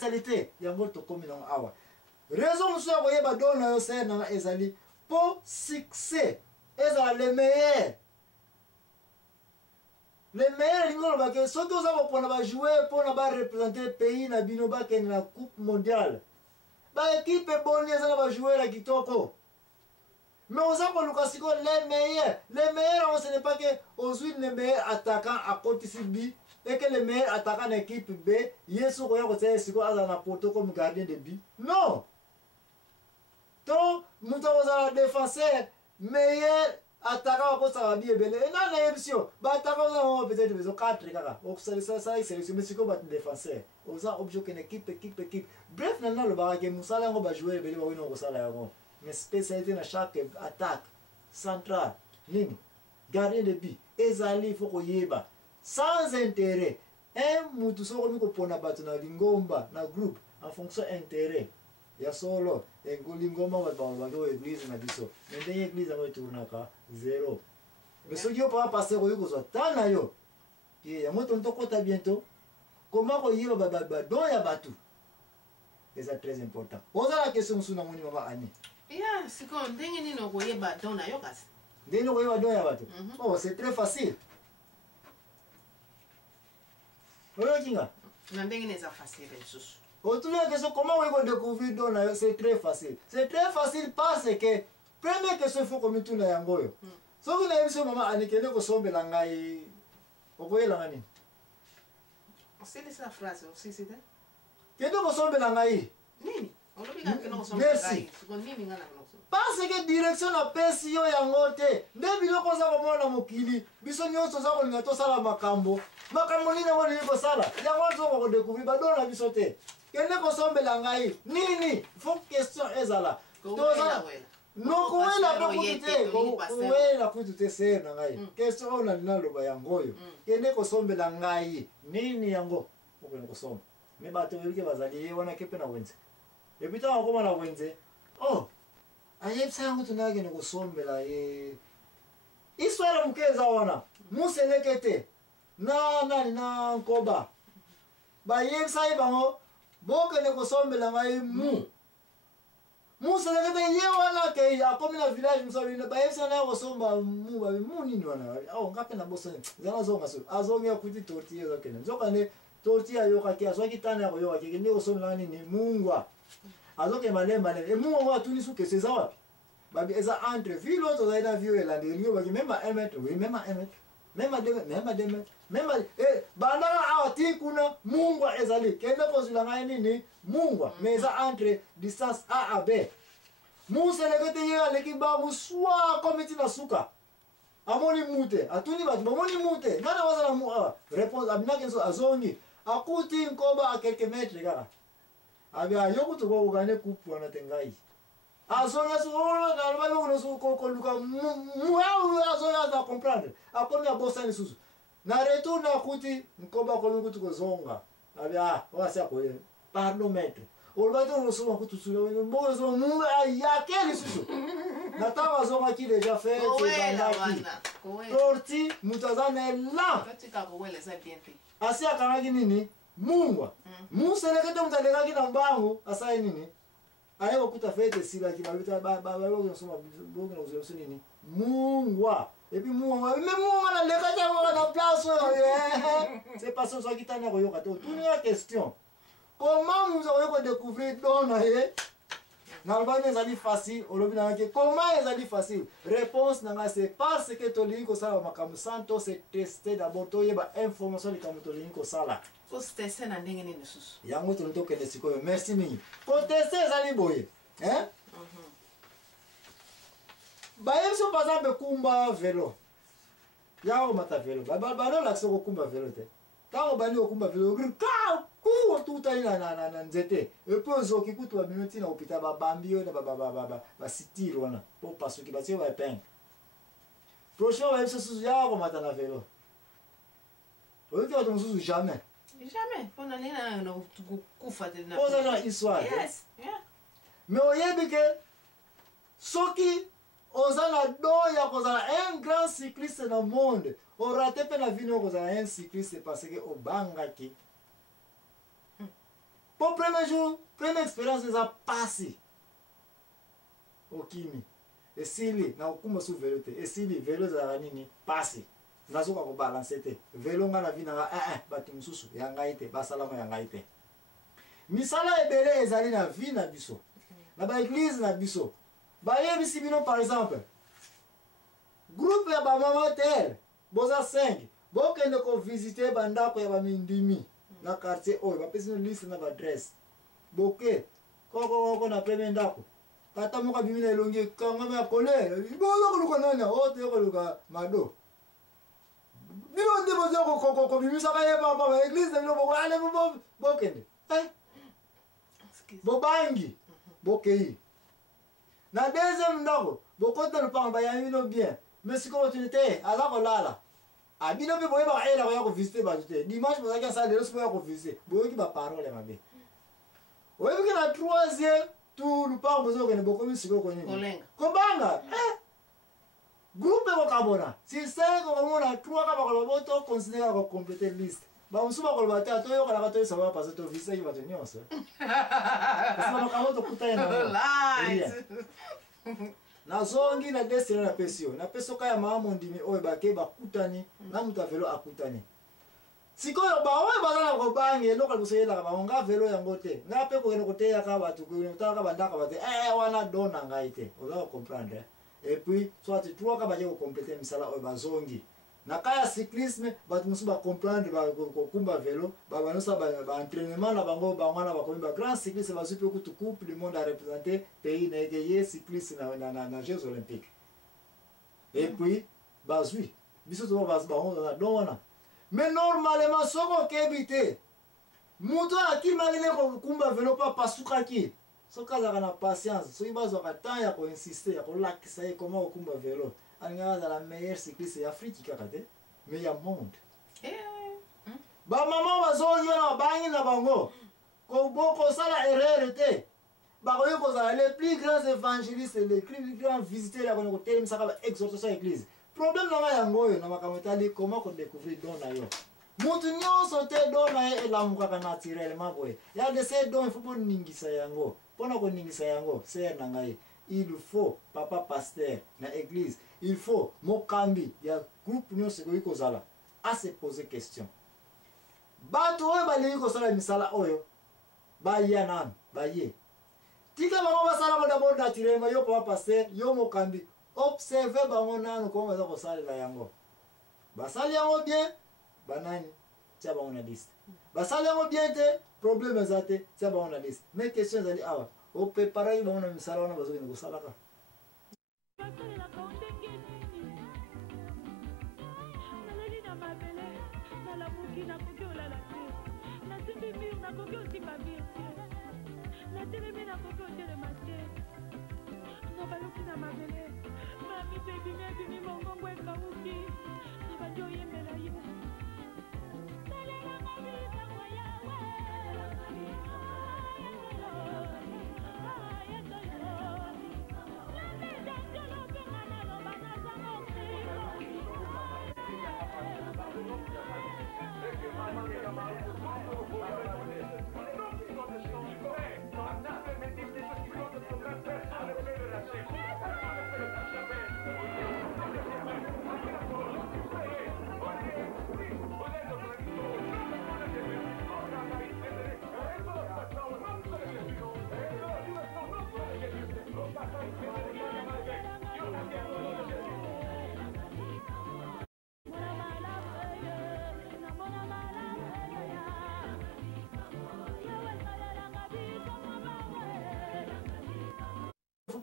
spécialité yango tokomi nango awa raison mosusu ya koyeba do na yo ser nanga ezali po succès ezala le meilleur elingi oloba ke soki oza kopona bajoueur mpona barepresente pays na bino bakende na coupe mondiale baekipe eboni eza na bajoueur ya kitoko mais oza koluka sikoyo le meilleur yango ce n'est pas que ozwi le meilleur attaquant akotisi bi et que le meilleur attaquant na équipe B ye soki oya kotia ye sikoyo azala na poto comme gardien de but non to moto akozala défenseur meilleur attaquant akosala bi ebele ena nayebi yo baataka oza peut-être bezo 4 kaka okosalisa sélection mais sikoyo bato défenseur oza obligé okende équipe bref nana alobaka ke mosala yango bajoueur ebele bawina okosala yango mais spécialité na chaque attaque centrale nini gardien de but ezali faut koyeba sans intérêt mutu soko okomi kopona bato na lingomba na groupe en fonction intérêt ya solo lingomba bato balobaki oyo église na biso mais ndenge église yango etournaka zéro mais soki yo papa paster oyo kozwa ta na yo yango tono tokota bientôt koma koyeba badon ya bato eza très important ozala question mosusu na moni mama ani sikoyo ndenge nini okoyeba don na yo kasi ndenge okoyeba don ya bato oh c'est très facile oyokinga na ndenge nini eza facile lisusu otuna question comment on découvrir don na yo c'est très facile parce que première question faut komi tuna yango yo soki na yebiso mama ani kende kosombela ngai okoyelanga nini osilisa phrase osisite kende kosombela ngai nini merci parce que direction na pesi yo yango te nde biloko oza komona mokili biso nyonso oza kolinga tosala makambo nini yango nini kosala yango toza kodécouvrir badona na biso te kende kosombela ngai nini faut question ezala nokowela mpe kutu te kowela kutu te ser na ngai question oyo nalina loba yango oyo kende kosombela ngai nini yango okende kosomba me bato oyebike bazali ye wana ke mpe na wenze epuis ntango akoma na wenze ayebisa yango tunakende kosombela ye histoire moke eza wana museleke te na nani na nkoba bayebisa ye bango bokende kosombela ngai museleke te ye wana ke akomi na village mosu bayebisa naye kosomba mu nini wana nga mpe na bosani eza nazonga so azongi akuti tortille ezokende nzokande tortille ayokaki azwaki tana ya koyokaki kende kosombela nini mungwa azoke malemba mungu ngo atuni su kese za wapi babi eza entre ville autres za ina vieux la dernier baki même à 1 mètre oui même à 1 mètre même à 2 mètres même à 2 mètres même bandana awati kuna mungu ezali kende kozula ngai nini mungu mais eza entre distance A à B musa lekete ye leki ba muswa komiti na suka amoni mute atuni ba moni mute ngana waza na mu réponse abinake so azongi akuti nkoba a quelques mètres kaka abia yoku to go gane kupu na tengai azonga so na ba yo no so ko luka azonga za comprendre akomi abosa ni susu na retour na kuti nkoba ko luku ko zonga abia wasa ko pardon maître olbato no so ko tutsula mbo so mu ya keli susu na tawa zonga ki déjà fait torti mutazane la katika ko wele za bien fait asi akanaki nini mungwa muselekete mutalekaki na mbangu asai nini ayeko kuta fete silaki babita babosoma bokina kuzoso nini mungwa et puis mungwa mais mungwa na lekaki yango na place c'est pas ça qui tana koyoka te tuni la question comment nous allons découvrir don na ye nalobani ezali facile olobi nanga ke comment ezali facile réponse nanga c'est parce que tolingi kosala makambo sans to se tester d'abord toyeba information likambo tolingi kosala tester na ndenge nini susu yango tono tokende sikoyo merci mingi kotester ezali boye bayebiso par exemple kumba vélo yao mata vélo balolakisa kokumba vélo te ntango bandi kokumba vélo tutali na nzete epo ozoki kutu babino ntina kopita babambi oyo na basitire wana po pasuki batie baepingle prochain bayebiso susu yaka komata na vélo oyoki bato mosusu jamais mpona nini na kufa te oza na histoire mais oyebi ke soki oza na do ya kozala un grand cycliste na monde orate mpe na vino okozala un cycliste parce que obangaki Pour premier jour, première expérience eza passé. Okimi. Esili na okuma su vélo te. Esili vélo za nini passé. Nazoka ko balancer te. Vélo nga na vina batu mususu ya ngai te, basalama ya ngai te. Misala ebele ezali na vie na biso. Na ba église na biso. Ba yebisi bino par exemple. Groupe ya ba mama tel, boza 5. Bokende ko visiter bandako ya ba mindimi na quartier oyo, ba pesi liste na ba adresse. Boke koko na premier ndako. Kata moka bimi na elongi kanga ya kole. Bozo koluka nani? O te koluka mado. Bino ndi bozo ko bimisa ka yeba ba église na bino boko ale bokende. Bobangi bokei. Na deuxième ndako, bokota lupanga ba yamino bien. Mais si opportunité, aza kolala. Abino pe boye ba ela ko visiter ba jute. Dimanche boza ka sala leso ko visiter. Boye ki ba parole mabe. Oye ki na troisième tout lupanga bozo ko ne bokomi siko ko nini. Kobanga. Groupe ko kabona. Si 5 ko mona 3 ka ba ko boto considérer ko compléter liste. Ba musuba ko ba ta to yo kala ka to savoir parce que to visiter ki ba to nyonso. Parce que ba ka boto kutana. Na zongi na destina na pesio. Na peso kaya mama ndimi oyo bake bakutani na muta velo akutani. Sikoyo ba oyo bazana ko bangi loka kuseyela ba nga velo yango te. Na pe ko ko te ya ka batu ko ta ka bandaka bate wana dona ngai te. Oza comprendre. Et puis soit tu trois ka ba ko compléter misala oyo bazongi. Na kaya cyclisme batu musu ba comprendre ba ko kumba velo ba banosa ba entraînement na bango ba ngana ba ko ba grand cycliste ba super kutu coupe du monde à représenter pays na égayé cycliste na Jeux olympiques. Et puis bazui biso to ba on na dona. Mais normalement soko kebité muto akimagine ko kumba velo pa pasuka ki. Soka za na patience so ibazo ka temps ya ko insister ya ko lakisa comment kumba velo. Anga la meilleure cycliste d'Afrique kakate mais il y a monde ba maman bazongi na bangi na bango ko boko sala erreur te ba ko yoko za les plus grands évangélistes les plus grands visiteurs ya ko te misaka ba exhortation église problème na yango yo na makamotali comment ko découvrir don na yo mutu nyonso te don na ye elamuka naturellement boye ya de ces dons il faut ningisa yango pona ko ningisa yango c'est na ngai il faut papa pasteur na église il faut mokambi ya groupe nyonso ko ikozala à se poser question bato oyo balingi kosala misala oyo baya nanu baye tika bango basala ko d'abord naturellement yo papa pasteur yo mokambi observer bango nanu ko baza kosalela yango basali yango bien banani tia bango na liste basali yango bien te problème ezate tia bango na liste mais question ezali awa opepara bango na misala wana bazokende kosalaka.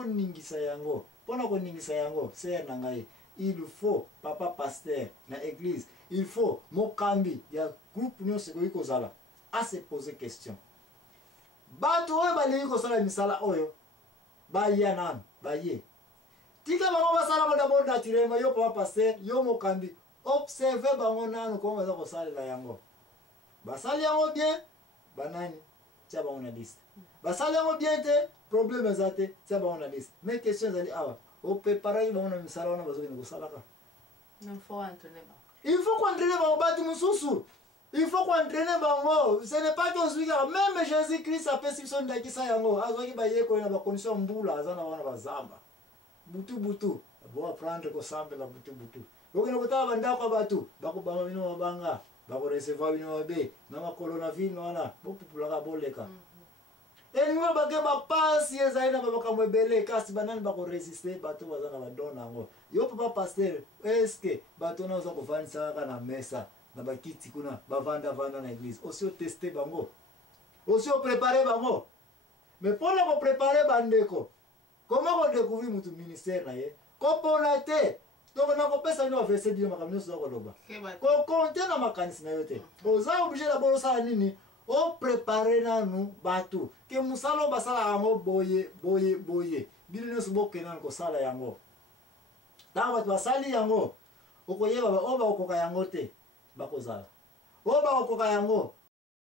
Ningisa yango pona ko ningisa yango c'est na ngai il faut papa pasteur na église il faut mokambi ya groupe nyonso ko ikozala à se poser question bato oyo balingi kosala misala oyo baya nanu baye tika bango basala ko d'abord naturellement yo papa pasteur yo mokambi observer bango nanu ko baza kosalela yango basali yango bien banani tia bango na liste basali yango bien te problème ezate tia bango na liste mais question ezali awa opepara bango na misala wana bazokende kosalaka. Il faut entraîner bango batu mususu Il faut qu'on entraîne bango. Ce n'est pas que même Jésus-Christ a fait son dakisa yango. Azoki ba yeko na ba condition mbula azana wana bazamba. Butu butu. Bo apprendre ko sambe la butu butu. Donc nous avons banda kwa batu. Bako ba bino mabanga. Bako recevoir bino mabe. Na ma coronavirus wana. Bo populaka boleka. Et nous avons ba pass yezaina ba baka mwebele kasi banani bako résister batu bazana ba dona ngo. Yo papa pasteur, est-ce que batu na uza kufanisa kana mesa? Na bakiti kuna bavanda vanda na église aussi tester bango aussi préparer bango mais pour la préparer bandeko comment on découvrir mutu ministère na ye ko pona te donc na ko pesa no verset dio makamino so ko loba ko compter na makanisi na yote oza obligé d'abord ça nini o préparer na nu batu ke musalo basala yango boye bilino so bokena ko sala yango ta batu basali yango okoyeba oba okoka yango te bakozala oba okoka yango